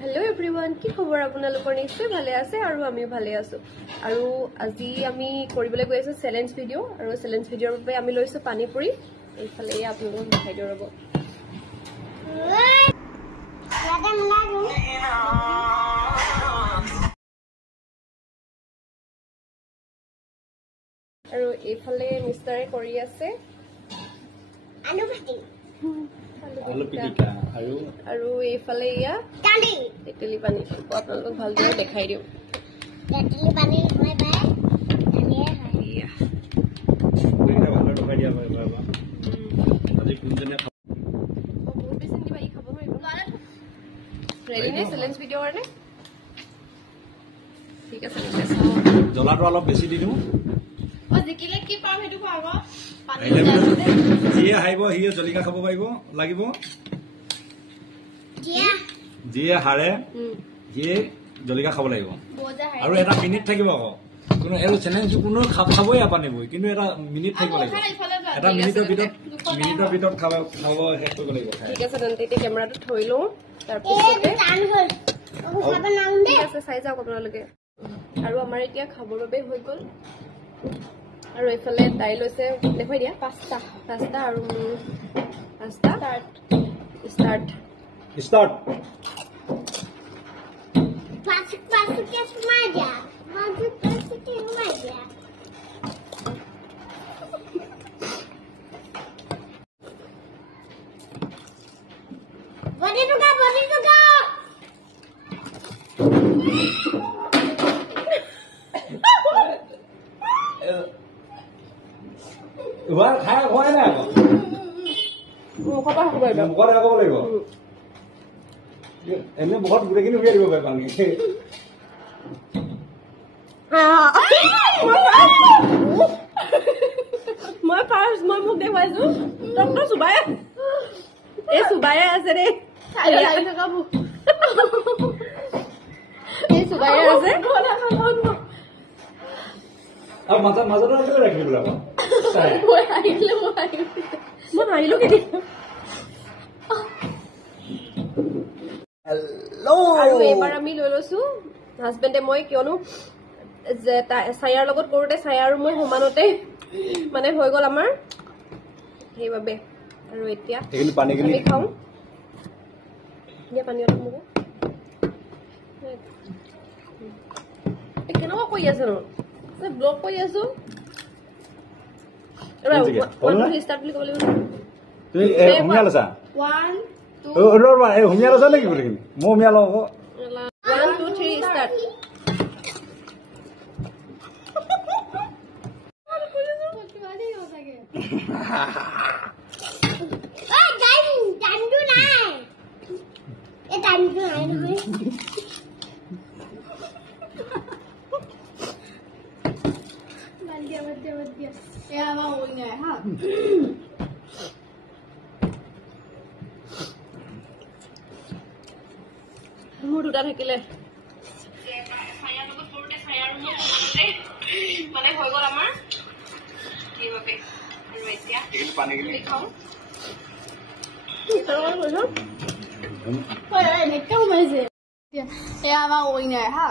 Hello everyone, কি খবৰ আপোনালোকৰ নিশ্চয় ভালে আছে আৰু আমি ভালে আছো আৰু আজি আমি কৰিবলৈ গৈ আছো চ্যালেঞ্জ ভিডিও আৰু চ্যালেঞ্জ ভিডিওৰ বাবে আমি লৈছো পানী পুৰি এইফালে আপোনালোকক দেখাই দিও ৰব আৰু এইফালে মিষ্টাৰে কৰি আছে আলু ভাজি আলু পিটিকা আৰু এইফালে ইয়া কালি তেতেলি পানী আপোনালোকক ভালদৰে দেখাই দিও তেতেলি পানী হয় বাই আনিয়ে হয় ইয়া এটা ভালো টকা দিয়া হয় বাবা আজি কোনজনে বহুত বেছি দিবা ই খাব নোৱাৰিব ৰেডি নে চ্যালেঞ্জ ভিডিও কাৰণে ঠিক আছে জ্বলাটো অলপ বেছি দি দিও জিকিলে কি পাম হেতু পাব যিয়ে হাৰিব সিয়ে জলিকা খাব পাৰিব লাগিব যিয়ে হাৰে সিয়ে জলিকা খাব লাগিব আৰু এটা মিনিট থাকিব আকৌ কোনো এই চ্যালেঞ্জ কোনো খাবই আপানিবই কিন্তু এটা মিনিট থাকিব লাগিব এটা মিনিটৰ ভিতৰত খাব শেষ কৰিব লাগিব ঠিক আছে তেন্তে এতিয়া কেমেৰাটো থৈ লওঁ তাৰপিছতে ঠিক আছে চাই যাওক আপোনালোকে আৰু আমাৰ এতিয়া খাবৰ বাবে হৈ গ'ল আৰু এইফালে দাইল হৈছে দেখুৱাই দিয়া পাস্তা আৰু পাস্তা ষ্টাৰ্ট পাঁচকে সোমাই দিয়া পাঁচকে সোমাই দিয়া বডি টুকা এবাৰ খাই হোৱাই নাই আকৌ মুখত খাব লাগিব এনে মুখত গোটেইখিনি উলিয়াই দিব পাৰে পানী মই ফাৰ্ষ্ট মই মোক দেখুৱাইছো ডক্টৰ সুবাই এই সুবাই আছে ৰে এই সুবাই আছে আৰু মাজত ৰাখি দিব লাগিব মই হাৰিলো কেতিয়া আৰু এইবাৰ আমি লৈ লৈছো হাজবেণ্ডে মই কিয়নো যে ছায়াৰ লগত কৰোঁতে ছায়া আৰু মই সমানতে মানে হৈ গ'ল আমাৰ সেইবাবে আৰু এতিয়া আমি খাওঁ দিয়া পানী অলপ মোক কেনেকুৱা কৰি আছে ন ব্লগ কৰি আছো ষ্টাৰ্ট বুলি ক'ব লাগিব তুমি হুমিয়া লৈছা 1 2 হুমিয়া লৈছা নেকি গোটেইখিনি মই হুমিয়া লওঁ আকৌ 1 2 3 ষ্টাৰ্ট মোৰ দুটা থাকিলে মানে হৈ গ'ল আমাৰ সেইবাবে আৰু এতিয়া পানী খাওঁ এয়া আমাৰ ঐ নাই হা